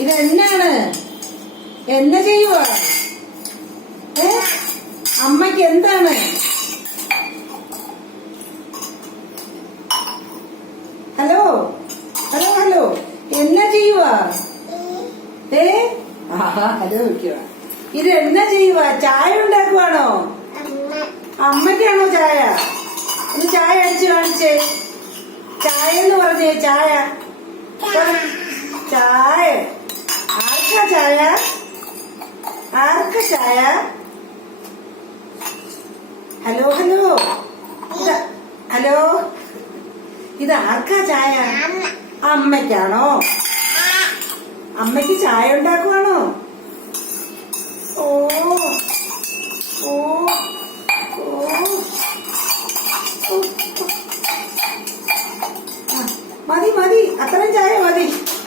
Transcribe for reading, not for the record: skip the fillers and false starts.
ഇതെന്നാണ്? എന്നാ ചെയ്യുവാ? അമ്മയ്ക്ക് എന്താണ്? ഹലോ ഹലോ ഹലോ, എന്നാ ചെയ്യുവാ? ആഹാ, ഹലോ വയ്ക്കുക. ഇത് എന്നാ ചെയ്യുവാ? ചായ ഉണ്ടാക്കുവാണോ? അമ്മയ്ക്കാണോ ചായ? ഒന്ന് ചായ അടിച്ചു കാണിച്ചേ. ചായ എന്ന് പറഞ്ഞേ, ചായ. ചായ ആർക്കാ ചായ? ആർക്കാ ചായ? ഹലോ ഹലോ, ഹലോ, ഇത് ആർക്കാ ചായ? അമ്മയ്ക്കാണോ? അമ്മയ്ക്ക് ചായ ഉണ്ടാക്കുവാണോ? ഓ ഓ ഓ, മതി മതി, അത്രയും ചായ മതി.